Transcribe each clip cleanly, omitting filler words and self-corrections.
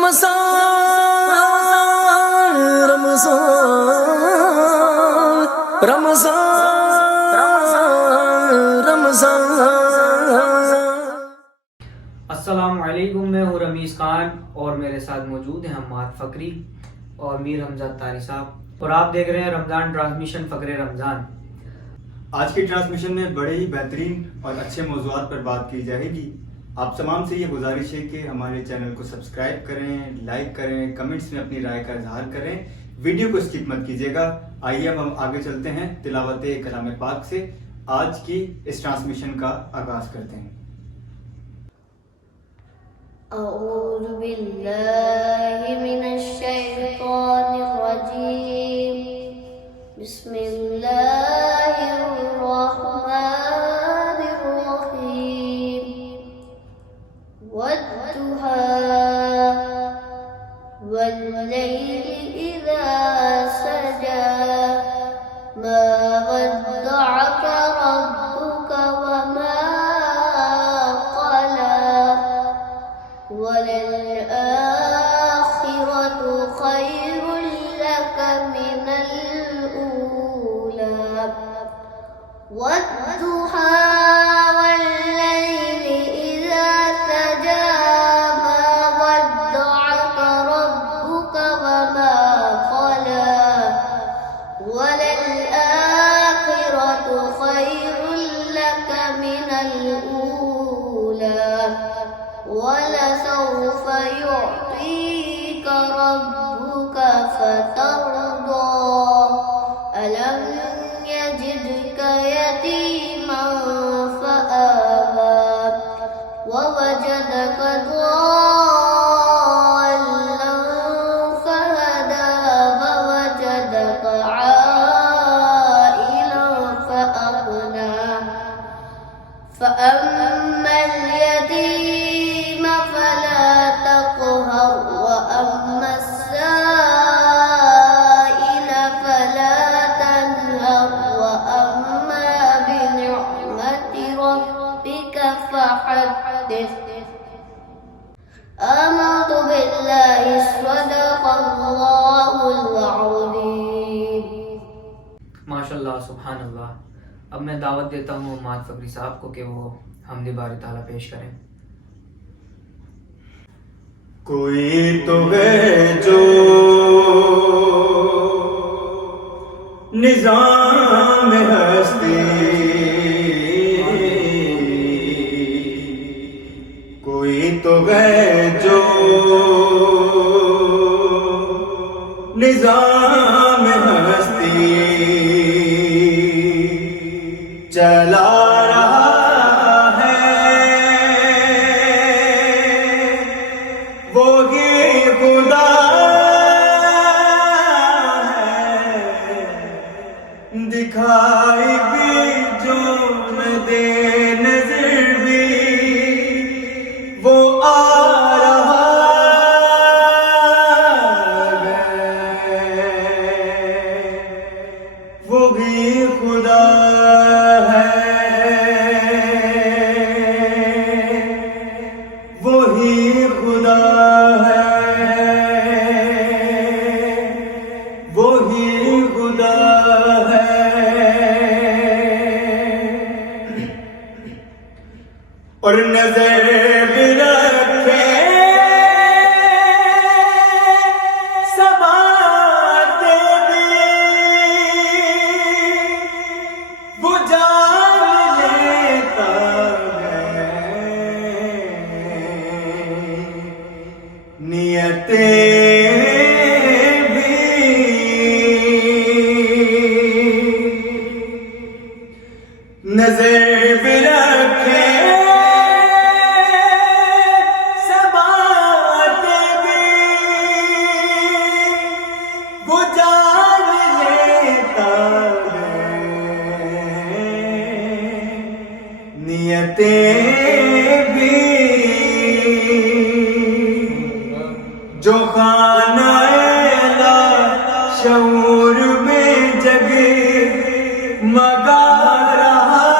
رمضان رمضان رمضان رمضان۔ السلام علیکم، میں ہوں رمیز خان اور میرے ساتھ موجود ہیں حماد فقری اور میر حمزہ طاری صاحب، اور آپ دیکھ رہے ہیں رمضان ٹرانسمیشن فقر رمضان۔ آج کی ٹرانسمیشن میں بڑے ہی بہترین اور اچھے موضوعات پر بات کی جائے گی۔ آپ تمام سے یہ گزارش ہے کہ ہمارے چینل کو سبسکرائب کریں، لائک کریں، کمنٹس میں اپنی رائے کا اظہار کریں، ویڈیو کو اسکپ مت کیجیے گا۔ آئیے اب ہم آگے چلتے ہیں تلاوت کلام پاک سے آج کی اس ٹرانسمیشن کا آغاز کرتے ہیں۔ اعوذ باللہ من الشیطان الرجیم، بسم اللہ الرحمن الرحیم، والضحیٰ واللیل اذا سجى ما ودعك ربك وما قلى وللآخرة خير لك من الأولى والضحى والليل إذا سجى ما ودعك ربك وما قلى وللآخرة خير لك من الأولى ولسوف يعطيك ربك فترضى ألم يجدك يتيما فآوى ووجدك ضالا فهدى ووجدك عائلا فأغنى فأما اليتيم فلا تقهر وأما السائل فلا تنهر وأما بنعمة ربك فحدث۔ آمنت بالله صدق الله العظيم۔ ماشاء اللہ، سبحان اللہ۔ اب میں دعوت دیتا ہوں حماد فقری صاحب کو کہ وہ حمد باری تعالیٰ پیش کریں۔ کوئی تو ہے جو نظام ہستی، کوئی تو ہے جو نظام ہستی چلا رہا ہے، وہی خدا ہے، دکھائی بھی جو نہ دے نظر بھی وہ آ رہا ہے، وہی خدا ہے، وہی خدا ہے، وہی خدا ہے۔ اور نظر بھی رکھے سباتے بھی وہ جان لیتا ہے، نیتیں بھی نظر بھی رکھے سباتے بھی وہ جان لیتا ہے، نیتیں بھی جو خانہ لا شعور میں جگ مگا رہا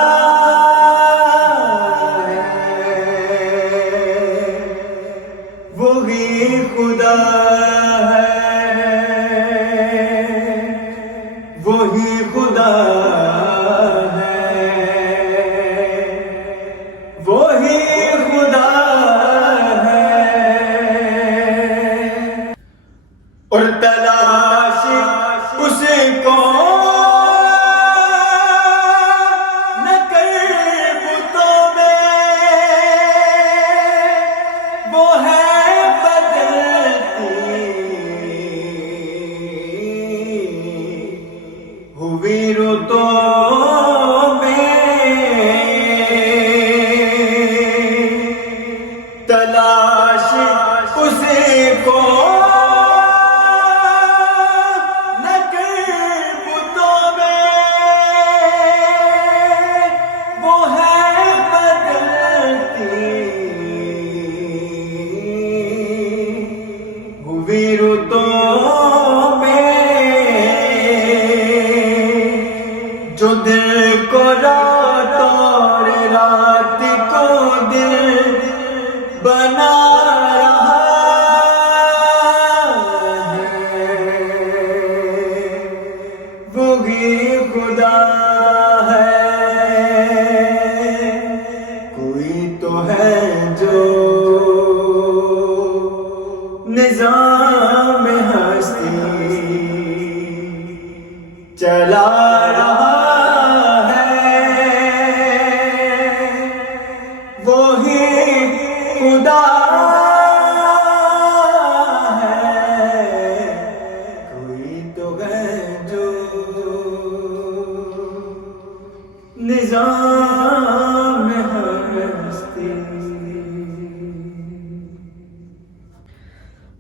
ہے، وہی خدا ہے وہی خدا ہے وہی خدا ہے اور تلاش اس کو نہ کر بتوں میں وہ ہے بدلتی ہوئی رتوں میں تلاش اس کو جو دل کو رات اور رات کو دل بنا رہا ہے وہی خدا ہے کوئی تو ہے جو نظام ہستی چلا رہا وہی خدا ہے کوئی تو ہے جو نظام ہستی.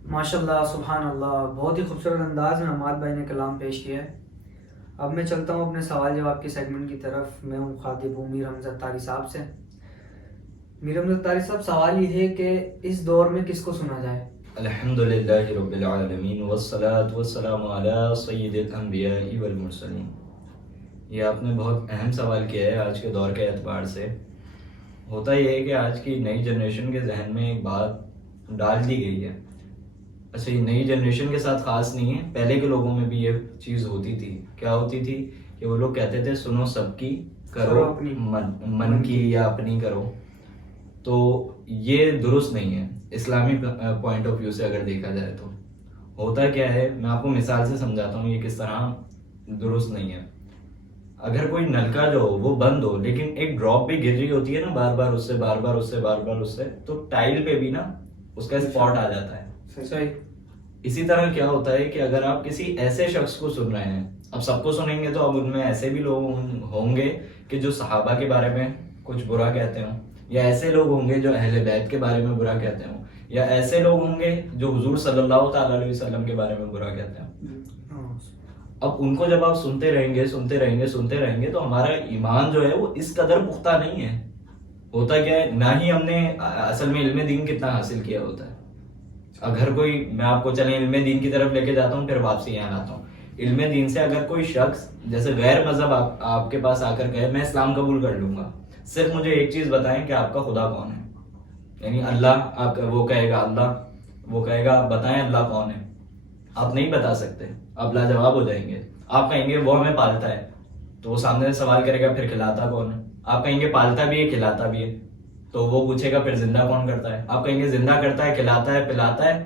ماشاءاللہ سبحان اللہ، بہت ہی خوبصورت انداز میں حماد بھائی نے کلام پیش کیا ہے. اب میں چلتا ہوں اپنے سوال جواب کے سیگمنٹ کی طرف. میں ہوں خاطب میر حمزہ اتاری صاحب سے. میر حمزہ اتاری صاحب، سوال یہ ہے کہ اس دور میں کس کو سنا جائے؟ الحمدللہ رب العالمین والصلاة والسلام علی سید الانبیاء والمرسلین. یہ آپ نے بہت اہم سوال کیا ہے آج کے دور کے اعتبار سے. ہوتا یہ ہے کہ آج کی نئی جنریشن کے ذہن میں ایک بات ڈال دی گئی ہے. اچھا، یہ نئی جنریشن کے ساتھ خاص نہیں ہے، پہلے کے لوگوں میں بھی یہ چیز ہوتی تھی. کیا ہوتی تھی کہ وہ لوگ کہتے تھے سنو سب کی، کرو من کی یا اپنی کرو. تو یہ درست نہیں ہے اسلامی پوائنٹ آف ویو سے اگر دیکھا جائے تو. ہوتا کیا ہے، میں آپ کو مثال سے سمجھاتا ہوں یہ کس طرح درست نہیں ہے. اگر کوئی نلکا جو ہو وہ بند ہو لیکن ایک ڈراپ بھی گر رہی ہوتی ہے نا بار بار اس سے بار بار اس سے تو ٹائل پہ بھی نا اس کا اسپاٹ آ جاتا ہے. صحیح. اسی طرح کیا ہوتا ہے کہ اگر آپ کسی ایسے شخص کو سن رہے ہیں، اب سب کو سنیں گے تو اب ان میں ایسے بھی لوگ ہوں گے کہ جو صحابہ کے بارے میں کچھ برا کہتے ہوں، یا ایسے لوگ ہوں گے جو اہل بیت کے بارے میں برا کہتے ہوں، یا ایسے لوگ ہوں گے جو حضور صلی اللہ تعالیٰ علیہ وسلم کے بارے میں برا کہتے ہیں. اب ان کو جب آپ سنتے رہیں گے تو ہمارا ایمان جو ہے وہ اس قدر پختہ نہیں ہے. ہوتا کیا ہے، نہ ہی ہم نے اصل میں علم دین کتنا حاصل کیا ہوتا ہے. اگر کوئی، میں آپ کو چلیں علم دین کی طرف لے کے جاتا ہوں پھر واپسی یہاں آتا ہوں. علم دین سے اگر کوئی شخص جیسے غیر مذہب آپ کے پاس آ کر کہے میں اسلام قبول کر لوں گا، صرف مجھے ایک چیز بتائیں کہ آپ کا خدا کون ہے. یعنی اللہ، وہ کہے گا اللہ، وہ کہے گا بتائیں اللہ کون ہے. آپ نہیں بتا سکتے، آپ لاجواب ہو جائیں گے. آپ کہیں گے وہ ہمیں پالتا ہے، تو وہ سامنے سے سوال کرے گا پھر کھلاتا کون ہے. آپ کہیں گے پالتا بھی ہے کھلاتا بھی ہے، تو وہ پوچھے گا پھر زندہ کون کرتا ہے. آپ کہیں گے زندہ کرتا ہے کھلاتا ہے پلاتا ہے،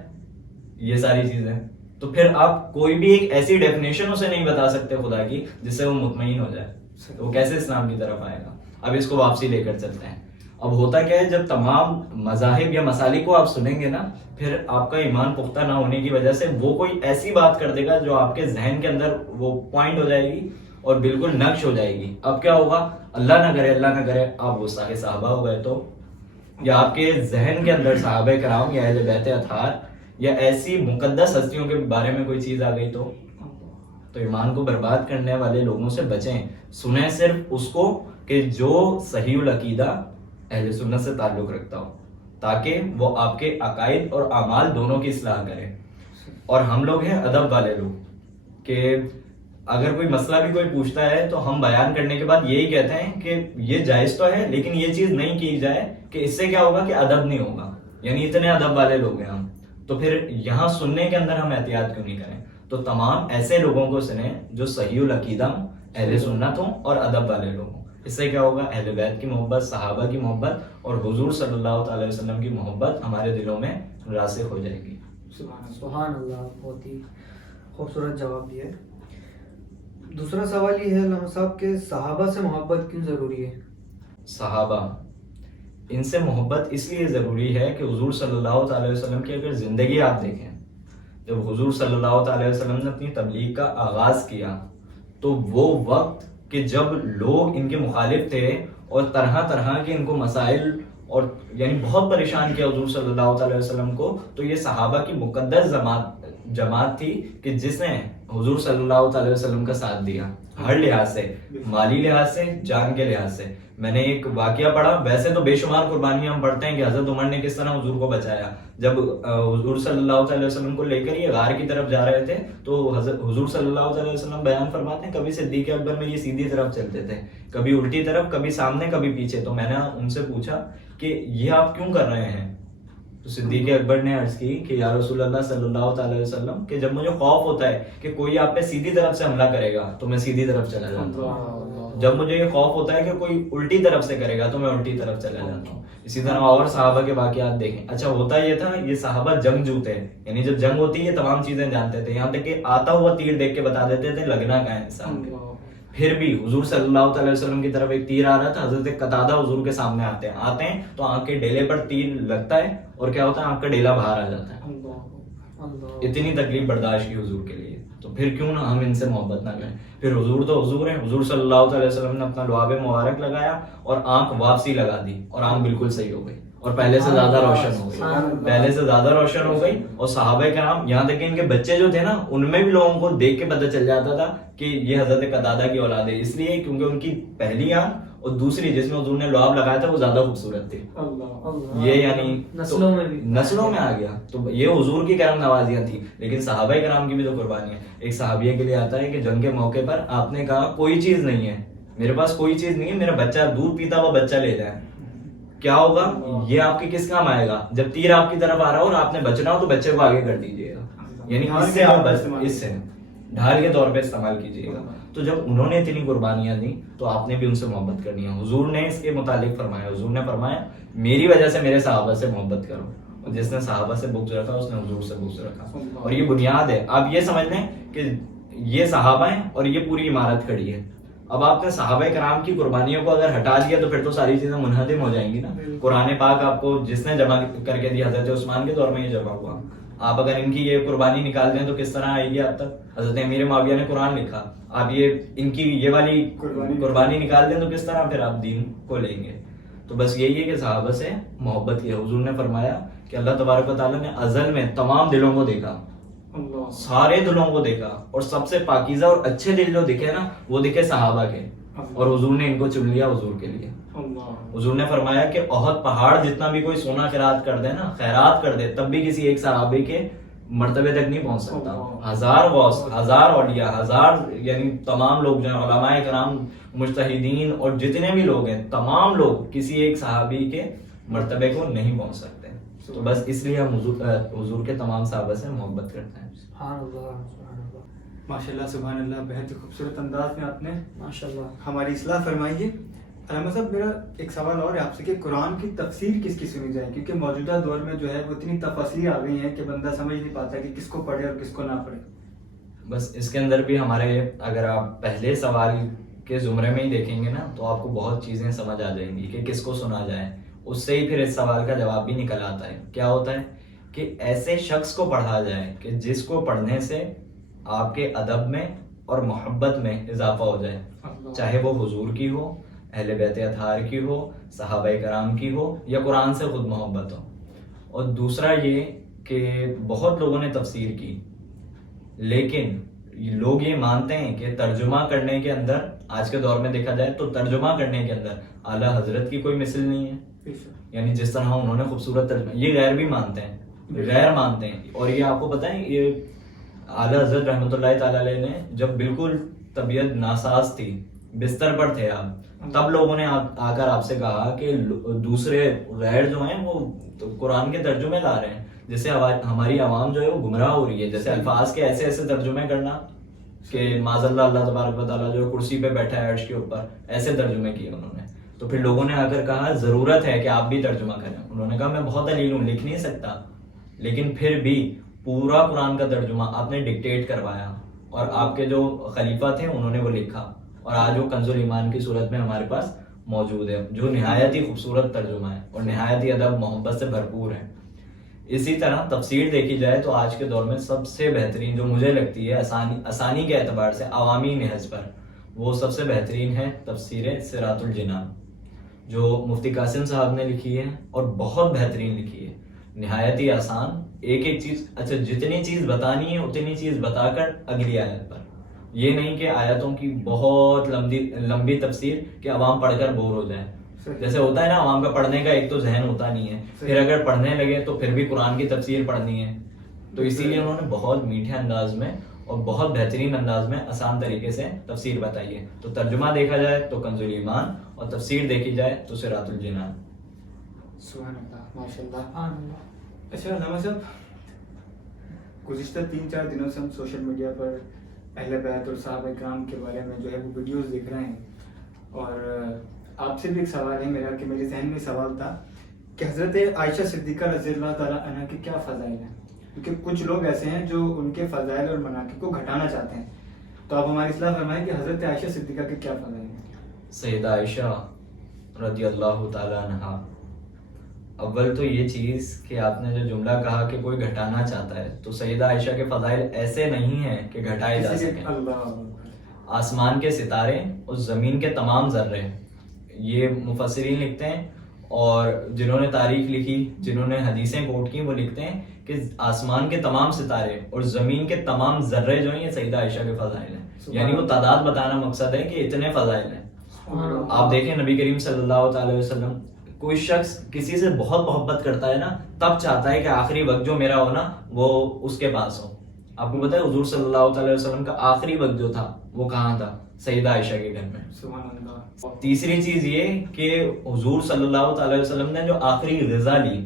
یہ ساری چیزیں. تو پھر آپ کوئی بھی ایک ایسی ڈیفینیشن اسے نہیں بتا سکتے خدا کی جس سے وہ مطمئن ہو جائے. تو وہ کیسے اسلام کی طرف آئے گا؟ اب اس کو واپسی لے کر چلتے ہیں. اب ہوتا کیا ہے، جب تمام مذاہب یا مسالک کو آپ سنیں گے نا، پھر آپ کا ایمان پختہ نہ ہونے کی وجہ سے وہ کوئی ایسی بات کر دے گا جو آپ کے ذہن کے اندر وہ پوائنٹ ہو جائے گی اور بالکل نقش ہو جائے گی. اب کیا ہوگا، اللہ نہ کرے آپ گستاخ صحابہ ہو گئے تو، یا آپ کے ذہن کے اندر صحابہ کرام یا اہل بیت اطہار یا ایسی مقدس ہستیوں کے بارے میں کوئی چیز آ گئی تو ایمان کو برباد کرنے والے لوگوں سے بچیں. سنیں صرف اس کو کہ جو صحیح العقیدہ اہل سنت سے تعلق رکھتا ہو، تاکہ وہ آپ کے عقائد اور اعمال دونوں کی اصلاح کریں. اور ہم لوگ ہیں ادب والے لوگ کہ اگر کوئی مسئلہ بھی کوئی پوچھتا ہے تو ہم بیان کرنے کے بعد یہی کہتے ہیں کہ یہ جائز تو ہے لیکن یہ چیز نہیں کی جائے کہ اس سے کیا ہوگا کہ ادب نہیں ہوگا. یعنی اتنے ادب والے لوگ ہیں ہم. تو پھر یہاں سننے کے اندر ہم احتیاط کیوں نہیں کریں؟ تو تمام ایسے لوگوں کو سنیں جو صحیح العقیدہ ہوں، اہل سنت ہوں اور ادب والے لوگ ہوں. اس سے کیا ہوگا؟ اہل بیت کی محبت، صحابہ کی محبت اور حضور صلی اللہ تعالی وسلم کی محبت ہمارے دلوں میں راسخ ہو جائے گی. سبحان اللہ، بہت ہی خوبصورت جواب دیا. دوسرا سوال یہ ہے علامہ صاحب کہ صحابہ سے محبت کیوں ضروری ہے؟ صحابہ، ان سے محبت اس لیے ضروری ہے کہ حضور صلی اللہ تعالی وسلم کی اگر زندگی آپ دیکھیں، جب حضور صلی اللہ تعالی وسلم نے اپنی تبلیغ کا آغاز کیا تو وہ وقت کہ جب لوگ ان کے مخالف تھے اور طرح طرح کے ان کو مسائل اور یعنی بہت پریشان کیا حضور صلی اللہ تعالی وسلم کو، تو یہ صحابہ کی مقدس جماعت تھی کہ جس نے حضور صلی اللہ تعالی وسلم کا ساتھ دیا ہر لحاظ سے، مالی لحاظ سے، جان کے لحاظ سے. میں نے ایک واقعہ پڑھا، ویسے تو بے شمار قربانیاں ہم پڑھتے ہیں کہ حضرت عمر نے کس طرح حضور کو بچایا. جب حضور صلی اللہ تعالی وسلم کو لے کر یہ غار کی طرف جا رہے تھے تو حضور صلی اللہ تعالی وسلم بیان فرماتے ہیں کبھی صدیق اکبر میں یہ سیدھی طرف چلتے تھے، کبھی الٹی طرف، کبھی سامنے، کبھی پیچھے. تو میں نے ان سے پوچھا کہ یہ آپ کیوں کر رہے ہیں؟ تو صدیق اکبر نے عرض کی کہ یا رسول اللہ صلی اللہ تعالی وسلم کہ جب مجھے خوف ہوتا ہے کہ کوئی آپ پہ سیدھی طرف سے حملہ کرے گا تو میں سیدھی طرف چلا جاتا ہوں، جب مجھے یہ خوف ہوتا ہے کہ کوئی الٹی طرف سے کرے گا تو میں الٹی طرف چلا جاتا ہوں. اسی طرح اور صحابہ کے واقعات دیکھیں. اچھا ہوتا یہ تھا، یہ صحابہ جنگجو تھے، یعنی جب جنگ ہوتی ہے تمام چیزیں جانتے تھے، یہاں تک کہ آتا ہوا تیر دیکھ کے بتا دیتے تھے لگنا کہاں ہے انسان کے. پھر بھی حضور صلی اللہ تعالی وسلم کی طرف ایک تیر آ رہا تھا، حضرت قتادہ حضور کے سامنے آتے ہیں تو آنکھ کے ڈیلے پر تیر لگتا ہے اور کیا ہوتا ہے؟ آنکھ کا ڈیلا باہر آ جاتا ہے. اتنی تکلیف برداشت کی حضور کے لیے، تو پھر کیوں نہ ہم ان سے محبت نہ کریں؟ پھر حضور تو حضور ہیں، حضور صلی اللہ تعالی وسلم نے اپنا لعاب مبارک لگایا اور آنکھ واپسی لگا دی اور آنکھ بالکل صحیح ہو گئی اور پہلے سے زیادہ روشن ہو گئی. اور صحابہ کرام یہاں تک کہ ان کے بچے جو تھے نا، ان میں بھی لوگوں کو دیکھ کے پتہ چل جاتا تھا کہ یہ حضرت قتادہ کی اولاد ہے، اس لیے کیونکہ ان کی پہلی آنکھ اور دوسری جس میں حضور نے لعاب لگایا تھا وہ زیادہ خوبصورت تھی. یہ یعنی نسلوں میں آ گیا. تو یہ حضور کی کرم نوازیاں تھی، لیکن صحابہ کرام کی بھی تو قربانیاں. ایک صحابیہ کے لیے آتا ہے کہ جنگ کے موقع پر آپ نے کہا کوئی چیز نہیں ہے میرے پاس، کوئی چیز نہیں ہے، میرا بچہ دودھ پیتا ہوا بچہ لے جائے. کیا ہوگا؟ یہ آپ کے کس کام آئے گا؟ جب تیر آپ کی طرف آ رہا ہو اور آپ نے بچنا ہو تو بچے کو آگے کر دیجیے گا، یعنی اس سے ڈھال کے طور پہ استعمال کیجیے گا. تو جب انہوں نے اتنی قربانیاں دی تو آپ نے بھی ان سے محبت کرنی ہے. حضور نے اس کے متعلق فرمایا، حضور نے فرمایا میری وجہ سے میرے صحابہ سے محبت کرو، اور جس نے صحابہ سے بغض رکھا اس نے حضور سے بغض رکھا. اور یہ بنیاد ہے. آپ یہ سمجھ لیں کہ یہ صحابہ ہیں اور یہ پوری عمارت کھڑی ہے. اب آپ نے صحابہ کرام کی قربانیوں کو اگر ہٹا دیا تو پھر تو ساری چیزیں منہدم ہو جائیں گی نا. قرآن پاک آپ کو جس نے جمع کر کے دیا، حضرت عثمان کے دور میں یہ جمع ہوا. آپ اگر ان کی یہ قربانی نکال دیں تو کس طرح آئے گی آپ تک؟ حضرت امیر معاویہ نے قرآن لکھا، آپ یہ ان کی یہ والی قربانی نکال دیں تو کس طرح پھر آپ دین کو لیں گے؟ تو بس یہی ہے کہ صحابہ سے محبت کی. حضور نے فرمایا کہ اللہ تبارک و تعالیٰ نے ازل میں تمام دلوں کو دیکھا، سارے دلوں کو دیکھا، اور سب سے پاکیزہ اور اچھے دل جو دکھے نا وہ دکھے صحابہ کے، اور حضور نے ان کو چن لیا حضور کے لیے. حضور نے فرمایا کہ احد پہاڑ جتنا بھی کوئی سونا خیرات کر دے نا، خیرات کر دے، تب بھی کسی ایک صحابی کے مرتبے تک نہیں پہنچ سکتا. ہزار غوث، ہزار اولیاء، ہزار یعنی تمام لوگ جو ہیں علماء کرام، مجتہدین اور جتنے بھی لوگ ہیں، تمام لوگ کسی ایک صحابی کے مرتبے کو نہیں پہنچ سکتے. تو بس اس لیے ہم حضور کے تمام صحابہ سے محبت کرتے ہیں. سبحان اللہ، سبحان اللہ، ماشاءاللہ سبحان اللہ. بہت ہی خوبصورت انداز میں آپ نے ماشاءاللہ ہماری اصلاح فرمائی ہے. علامہ صاحب میرا ایک سوال اور ہے آپ سے کہ قرآن کی تفسیر کس کی سنی جائے؟ کیونکہ موجودہ دور میں جو ہے وہ اتنی تفاصیل آ گئی ہیں کہ بندہ سمجھ نہیں پاتا کہ کس کو پڑھے اور کس کو نہ پڑھے. بس اس کے اندر بھی ہمارے اگر آپ پہلے سوال کے زمرے میں ہی دیکھیں گے نا تو آپ کو بہت چیزیں سمجھ آ جائیں گی کہ کس کو سنا جائے. اس سے ہی پھر اس سوال کا جواب بھی نکل آتا ہے. کیا ہوتا ہے کہ ایسے شخص کو پڑھا جائے کہ جس کو پڑھنے سے آپ کے ادب میں اور محبت میں اضافہ ہو جائے، چاہے وہ حضور کی ہو، اہل بیت اطہار کی ہو، صحابہ کرام کی ہو، یا قرآن سے خود محبت ہو. اور دوسرا یہ کہ بہت لوگوں نے تفسیر کی، لیکن لوگ یہ مانتے ہیں کہ ترجمہ کرنے کے اندر آج کے دور میں دیکھا جائے تو ترجمہ کرنے کے اندر اعلیٰ حضرت کی کوئی مثل نہیں ہے. یعنی جس طرح انہوں نے خوبصورت ترجمہ، یہ غیر بھی مانتے ہیں، غیر مانتے ہیں. اور یہ آپ کو پتہ ہے یہ اعلیٰ حضرت رحمۃ اللہ تعالیٰ علیہ نے جب بالکل طبیعت ناساز تھی، بستر پر تھے آپ، تب لوگوں نے آ کر آپ سے کہا کہ دوسرے غیر جو ہیں وہ قرآن کے ترجمے لا رہے ہیں، جس سے ہماری عوام جو ہے وہ گمراہ ہو رہی ہے. جیسے الفاظ کے ایسے ایسے ترجمے کرنا کہ معاذ اللہ اللہ تبارک و تعالیٰ جو کرسی پہ بیٹھا ہے عرش کے اوپر, ایسے ترجمے کیے انہوں نے. تو پھر لوگوں نے آ کر کہا ضرورت ہے کہ آپ بھی ترجمہ کریں. انہوں نے کہا میں بہت علیل ہوں, لکھ نہیں سکتا, لیکن پھر بھی پورا قرآن کا ترجمہ آپ نے ڈکٹیٹ کروایا, اور آپ کے جو خلیفہ تھے انہوں نے وہ لکھا, اور آج وہ کنز الایمان کی صورت میں ہمارے پاس موجود ہے, جو نہایت ہی خوبصورت ترجمہ ہے اور نہایت ہی ادب محبت سے بھرپور ہے. اسی طرح تفسیر دیکھی جائے تو آج کے دور میں سب سے بہترین جو مجھے لگتی ہے آسانی کے اعتبار سے عوامی نہج پر, وہ سب سے بہترین ہے تفسیر صراط الجنان, جو مفتی قاسم صاحب نے لکھی ہے, اور بہت بہترین لکھی ہے, نہایت ہی آسان. ایک ایک چیز, اچھا جتنی چیز بتانی ہے اتنی چیز بتا کر اگلی آیت پر, یہ نہیں کہ آیتوں کی بہت لمبی تفسیر کہ عوام پڑھ کر بور ہو جائے. جیسے ہوتا ہے نا عوام کا پڑھنے کا ایک تو ذہن ہوتا نہیں ہے, پھر اگر پڑھنے لگے تو پھر بھی قرآن کی تفسیر پڑھنی ہے. تو اسی لیے انہوں نے بہت میٹھے انداز میں اور بہت بہترین انداز میں آسان طریقے سے تفسیر بتائی ہے. تو ترجمہ دیکھا جائے تو کنز الایمان, اور تفسیر دیکھی جائے تو صراط الجنان. سبحان اللہ, ماشاء اللہ. اچھا علامہ صاحب, گزشتہ 3-4 دنوں سے ہم سوشل میڈیا پر اہل بیت اور صحابہ کرام کے بارے میں جو ہے وہ ویڈیوز دیکھ رہے ہیں, اور آپ سے بھی ایک سوال ہے میرا, کہ میرے ذہن میں سوال تھا کہ حضرت عائشہ صدیقہ رضی اللہ تعالیٰ عنہ کے کیا فضائل ہیں, کیونکہ کچھ لوگ ایسے ہیں جو ان کے فضائل اور مناقب کو گھٹانا چاہتے ہیں. تو آپ ہماری اصلاح فرمائیں کہ حضرت عائشہ صدیقہ کے کیا فضائل ہیں. سیدہ عائشہ رضی اللہ تعالیٰ عنہا, اول تو یہ چیز کہ آپ نے جو جملہ کہا کہ کوئی گھٹانا چاہتا ہے, تو سیدہ عائشہ کے فضائل ایسے نہیں ہیں کہ گھٹائے جا سکیں. آسمان کے ستارے اور زمین کے تمام ذرے, یہ مفسرین لکھتے ہیں, اور جنہوں نے تاریخ لکھی, جنہوں نے حدیثیں کوٹ کی, وہ لکھتے ہیں کہ آسمان کے تمام ستارے اور زمین کے تمام ذرے جو ہیں یہ سیدہ عائشہ کے فضائل ہیں. یعنی وہ تعداد بتانا مقصد ہے کہ اتنے فضائل ہیں. آپ دیکھیں نبی کریم صلی اللہ تعالی وسلم, کوئی شخص کسی سے بہت محبت کرتا ہے نا, تب چاہتا ہے کہ آخری وقت جو میرا ہو نا وہ اس کے پاس ہو. آپ کو پتہ ہے حضور صلی اللہ تعالی وسلم کا آخری وقت جو تھا وہ کہاں تھا؟ سیدہ عائشہ کے گھر میں. سبحان اللہ. تیسری چیز یہ کہ حضور صلی اللہ تعالی وسلم نے جو آخری غذا لی,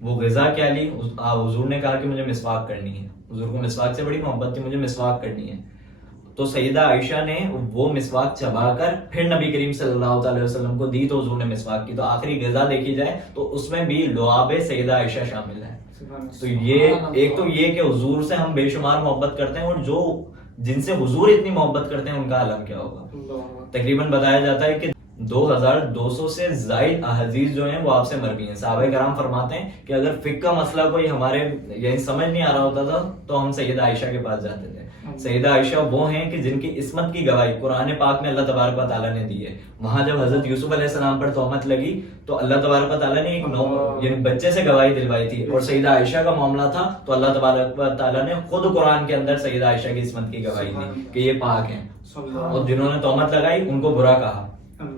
وہ غذا کیا لی؟ حضور نے کہا کہ مجھے مسواک کرنی ہے. حضور کو مسواک سے بڑی محبت تھی, مجھے مسواک کرنی ہے. تو سیدہ عائشہ نے وہ مسواک چبا کر پھر نبی کریم صلی اللہ تعالی وسلم کو دی, تو حضور نے مسواک کی. تو آخری غذا دیکھی جائے تو اس میں بھی لعاب سیدہ عائشہ شامل ہے. تو یہ ایک تو یہ کہ حضور سے ہم بے شمار محبت کرتے ہیں, اور جو جن سے حضور اتنی محبت کرتے ہیں ان کا عالم کیا ہوگا. تقریباً بتایا جاتا ہے کہ 2200 سے زائد احادیث جو ہیں وہ آپ سے مروی ہیں. صحابہ کرام فرماتے ہیں کہ اگر فقہ کا مسئلہ کوئی ہمارے یعنی سمجھ نہیں آ رہا ہوتا تھا تو ہم سیدہ عائشہ کے پاس جاتے تھے. سیدہ عائشہ وہ ہیں کہ جن کی عصمت کی گواہی قرآن پاک میں اللہ تبارک و تعالیٰ نے دی ہے. وہاں جب حضرت یوسف علیہ السلام پر تہمت لگی تو اللہ تبارک و تعالیٰ نے ایک یعنی بچے سے گواہی دلوائی تھی, اور سیدہ عائشہ کا معاملہ تھا تو اللہ تبارک و تعالیٰ نے خود قرآن کے اندر سیدہ عائشہ کی عصمت کی گواہی دی کہ یہ پاک ہیں, اور جنہوں نے تہمت لگائی ان کو برا کہا,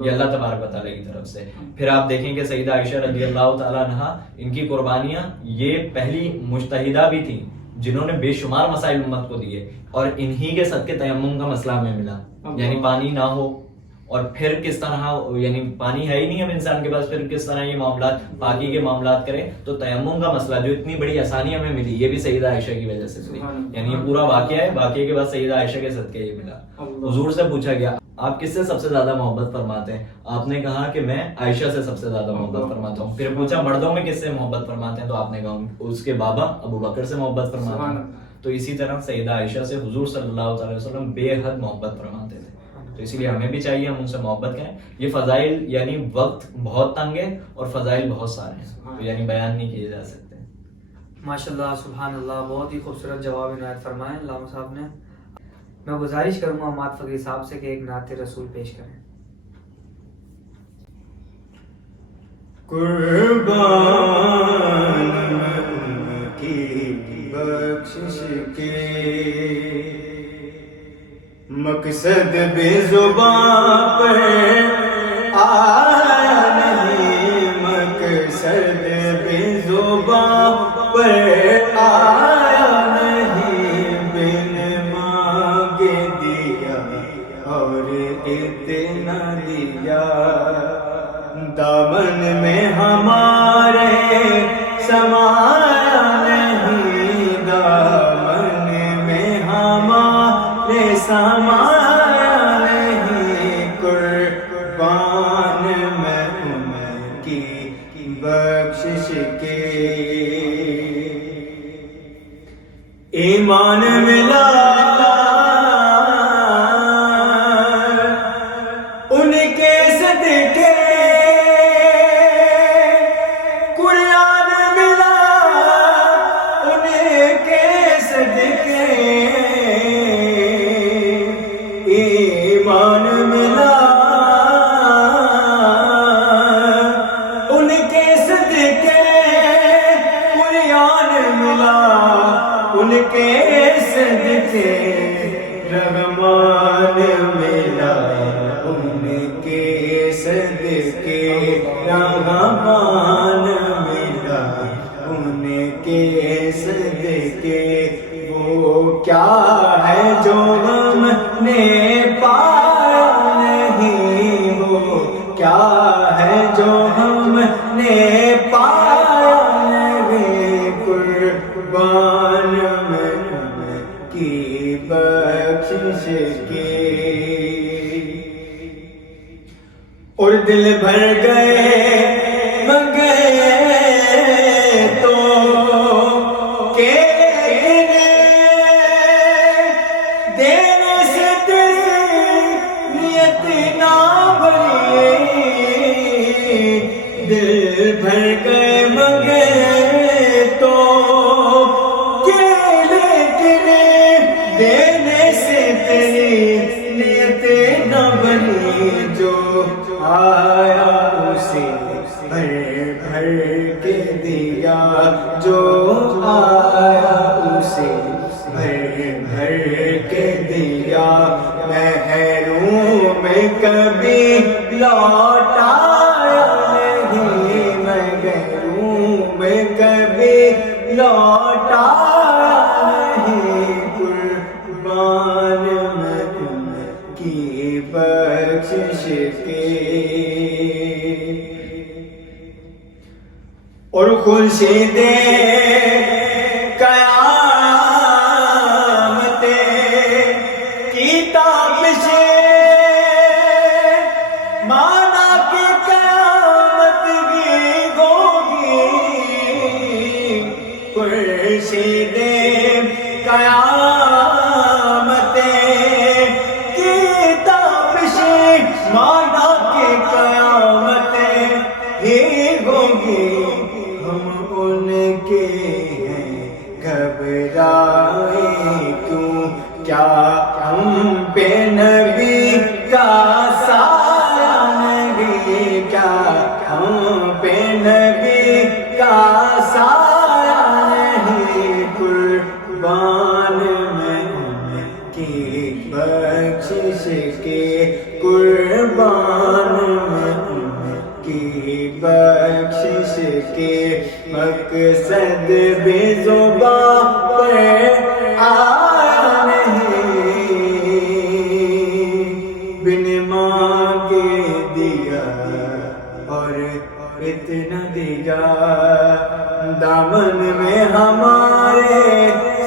یہ اللہ تبارک و تعالیٰ کی طرف سے. پھر آپ دیکھیں کہ سیدہ عائشہ رضی اللہ تعالیٰ عنہا, ان کی قربانیاں, یہ پہلی مجتہدہ بھی تھیں جنہوں نے بے شمار مسائل امت کو دیے, اور انہی کے صدقے تیمم کا مسئلہ ہمیں ملا. یعنی پانی نہ ہو, اور پھر کس طرح, یعنی پانی ہے ہی نہیں اب انسان کے پاس, پھر کس طرح یہ معاملات پاکی کے معاملات کرے. تو تیمم کا مسئلہ جو اتنی بڑی آسانی ہمیں ملی, یہ بھی سیدہ عائشہ کی وجہ سے ملی. یعنی یہ پورا واقعہ ہے, واقعے کے بعد سیدہ عائشہ کے صدقے یہ ملا. حضور سے پوچھا گیا آپ کس سے سب سے زیادہ محبت فرماتے ہیں؟ آپ نے کہا کہ میں عائشہ سے سب سے زیادہ محبت فرماتا ہوں. پھر پوچھا مردوں میں کس سے محبت فرماتے ہیں؟ تو آپ نے کہا اس کے بابا ابو بکر سے محبت فرماتے ہیں. تو اسی طرح سیدہ عائشہ سے حضور صلی اللہ علیہ وسلم بے حد محبت فرماتے تھے. تو اسی لیے ہمیں بھی چاہیے ہم ان سے محبت کریں. یہ فضائل یعنی وقت بہت تنگ ہے اور فضائل بہت سارے ہیں, تو یعنی بیان نہیں کیے جا سکتے. ماشاءاللہ سبحان اللہ, بہت ہی خوبصورت جواب عنایت فرمائے علامہ صاحب نے. میں گزارش کروں گا مات فقیر صاحب سے کہ ایک نعت رسول پیش کریں. قربان کی بخشش کے مقصد بے زبان پر آیا نہیں, مقصد بے زبان پر آیا نہیں, بن مانگے دیا اور اتنا دیا, دامن میں ہمارے سمایا سمایا نہیں، قربان میں ان کی بخشش کے۔ ایمان ملا ان کے صدقے، قرآن ملا ان کے صدقے، ایمان ملا ان کے صدقے، قرآن ملا ان کے صدقے، رحمان ملا ان کے صدقے، رحمان ملا ان کے صدقے۔ وہ کیا ہے جو ہم نے پایا نہیں، وہ کیا ہے جو ہم نے پایا نہیں، قربان میں ان کی بخشش کے۔ اور دل بھر گئے منگے تو کہ دینے سے تیری نیت نہ بھری، دل بھر گئے منگے تو کہ لیکن دینے سے تیری نیت نہ بھری، جو آیا اسے بھر بھر کے دیا، جو آیا اسے بھر بھر کے دیا، محروم میں کبھی لوٹایا نہیں، محروم میں کبھی لوٹایا نہیں، قربان میں ان کی بخشش کے۔ اور خورشید قیامت کی تابش مانا کی قیامت بھی ہوگی، خورشید قیامت کی تابش مانا کی قیامت ہی ہوگی، ہم ان کے ہیں گھبرائے کیوں، کیا ہم پہ نبی کا سایہ نہیں، کیا ہم پہ نبی کا سایہ نہیں، قربان میں ان کی بخشش کے، قربان میں ان کی بخشش کے۔ مقصد بھی زباں پر آیا نہیں، بن مانگے دیا اور اتنا دیا، دامن میں ہمارے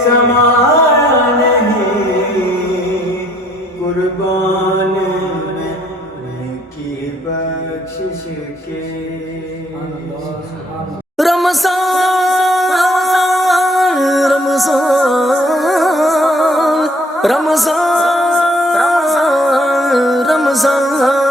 سمایا نہیں، قربان میں ان کی بخشش کے۔ رمضان رمضان رمضان رمضان